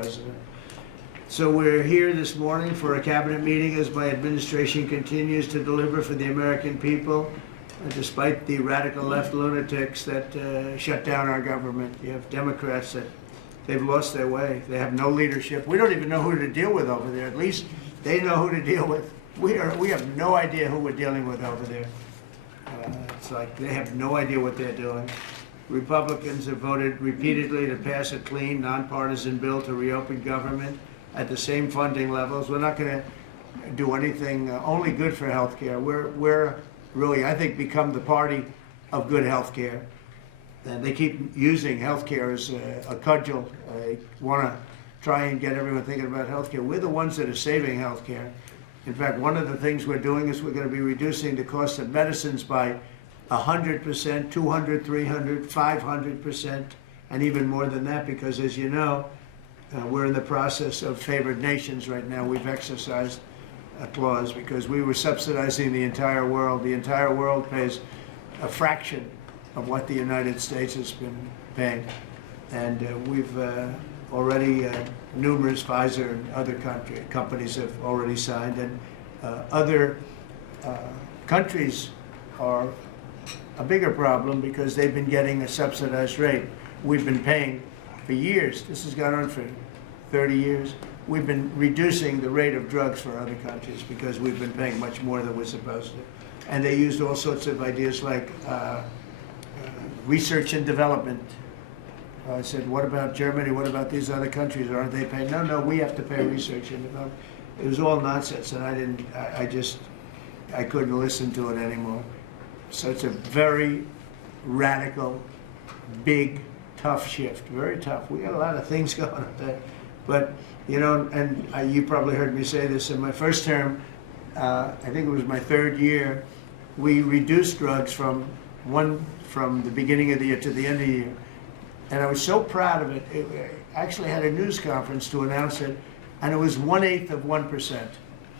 president. So we're here this morning for a cabinet meeting as my administration continues to deliver for the American people, despite the radical left lunatics that shut down our government. You have Democrats that they've lost their way. They have no leadership. We don't even know who to deal with over there. At least they know who to deal with. We have no idea who we're dealing with over there. It's like they have no idea what they're doing. Republicans have voted repeatedly to pass a clean, nonpartisan bill to reopen government at the same funding levels. We're not going to do anything only good for health care. We're really, I think, become the party of good health care. And they keep using health care as a cudgel. They want to try and get everyone thinking about health care. We're the ones that are saving health care. In fact, one of the things we're doing is we're going to be reducing the cost of medicines by 100%, 200, 300, 500%, and even more than that, because as you know, we're in the process of favored nations right now. We've exercised a clause because we were subsidizing the entire world. The entire world pays a fraction of what the United States has been paying. And we've already, numerous Pfizer and other companies have already signed, and other countries are a bigger problem because they've been getting a subsidized rate. We've been paying for years. This has gone on for 30 years. We've been reducing the rate of drugs for other countries because we've been paying much more than we're supposed to. And they used all sorts of ideas like research and development. I said, what about Germany? What about these other countries? Aren't they paying? No, we have to pay research and development. It was all nonsense, and I couldn't listen to it anymore. So it's a very radical, big, tough shift. Very tough. We got a lot of things going on there. But, you know, and you probably heard me say this in my first term, I think it was my third year, we reduced drugs from the beginning of the year to the end of the year. And I was so proud of it. I actually had a news conference to announce it, and it was 1/8 of 1%.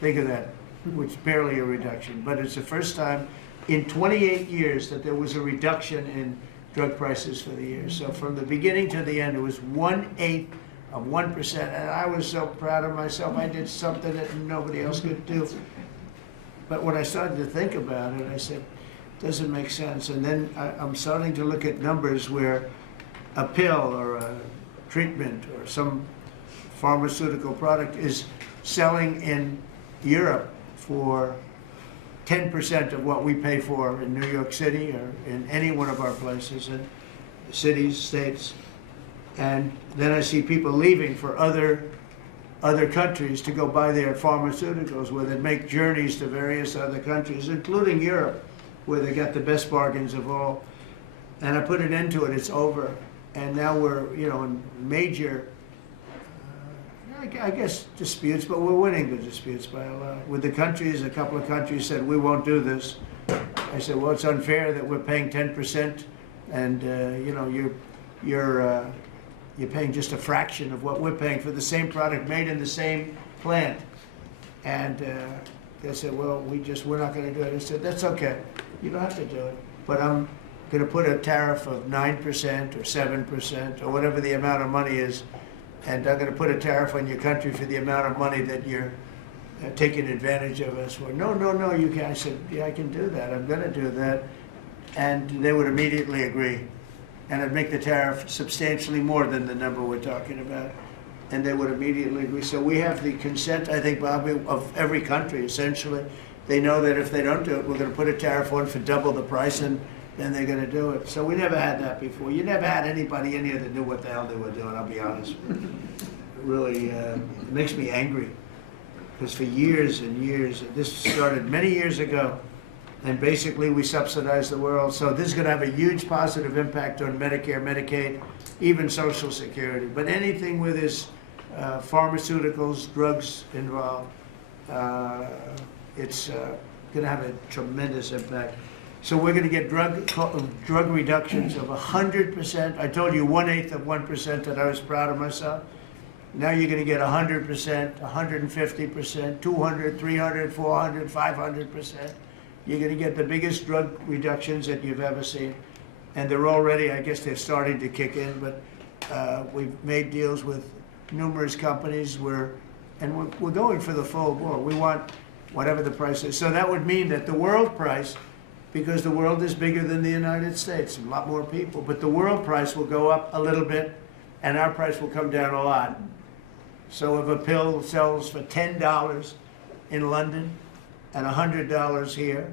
Think of that, which is barely a reduction. But it's the first time in 28 years that there was a reduction in drug prices for the year. So from the beginning to the end, it was 1/8 of 1%. And I was so proud of myself. I did something that nobody else could do. But when I started to think about it, I said, doesn't make sense. And then I'm starting to look at numbers where a pill or a treatment or some pharmaceutical product is selling in Europe for 10% of what we pay for in New York City or in any one of our places, in cities, states. And then I see people leaving for other countries to go buy their pharmaceuticals, where they make journeys to various other countries, including Europe, where they got the best bargains of all. And I put an end to it. It's over. And now we're, in major, I guess, disputes, but we're winning the disputes by a lot. With the countries, a couple of countries said, we won't do this. I said, well, it's unfair that we're paying 10%, and, you're paying just a fraction of what we're paying for the same product made in the same plant. And they said, well, we're not going to do it. I said, that's okay. You don't have to do it. But I'm going to put a tariff of 9% or 7% or whatever the amount of money is, and I'm going to put a tariff on your country for the amount of money that you're taking advantage of us for. No, you can't. I said, yeah, I can do that. I'm going to do that. And they would immediately agree. And I'd make the tariff substantially more than the number we're talking about. And they would immediately agree. So we have the consent, I think, Bobby, of every country, essentially. They know that if they don't do it, we're going to put a tariff on for double the price, and then they're going to do it. So we never had that before. You never had anybody in here that knew what the hell they were doing, I'll be honest. It really it makes me angry. Because for years and years, this started many years ago, and basically we subsidize the world. So this is going to have a huge positive impact on Medicare, Medicaid, even Social Security. But anything where there's pharmaceuticals, drugs involved, it's going to have a tremendous impact. So we're going to get drug reductions of 100%. I told you 1/8 of 1% that I was proud of myself. Now you're going to get 100%, 150%, 200, 300, 400, 500%. You're going to get the biggest drug reductions that you've ever seen. And they're already, I guess they're starting to kick in, but we've made deals with numerous companies. We're going for the full board. We want whatever the price is. So that would mean that the world price, because the world is bigger than the United States, a lot more people, but the world price will go up a little bit and our price will come down a lot. So if a pill sells for $10 in London and $100 here,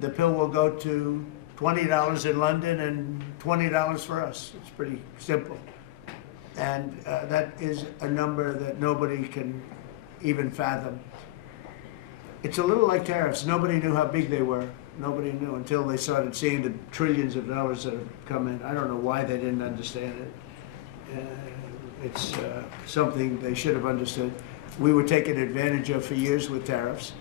the pill will go to $20 in London and $20 for us. It's pretty simple. And that is a number that nobody can even fathom. It's a little like tariffs. Nobody knew how big they were. Nobody knew until they started seeing the trillions of dollars that have come in. I don't know why they didn't understand it. It's something they should have understood. We were taken advantage of for years with tariffs,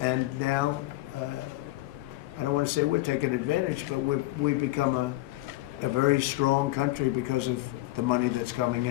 and now, I don't want to say we're taking advantage, but we've become a very strong country because of the money that's coming in.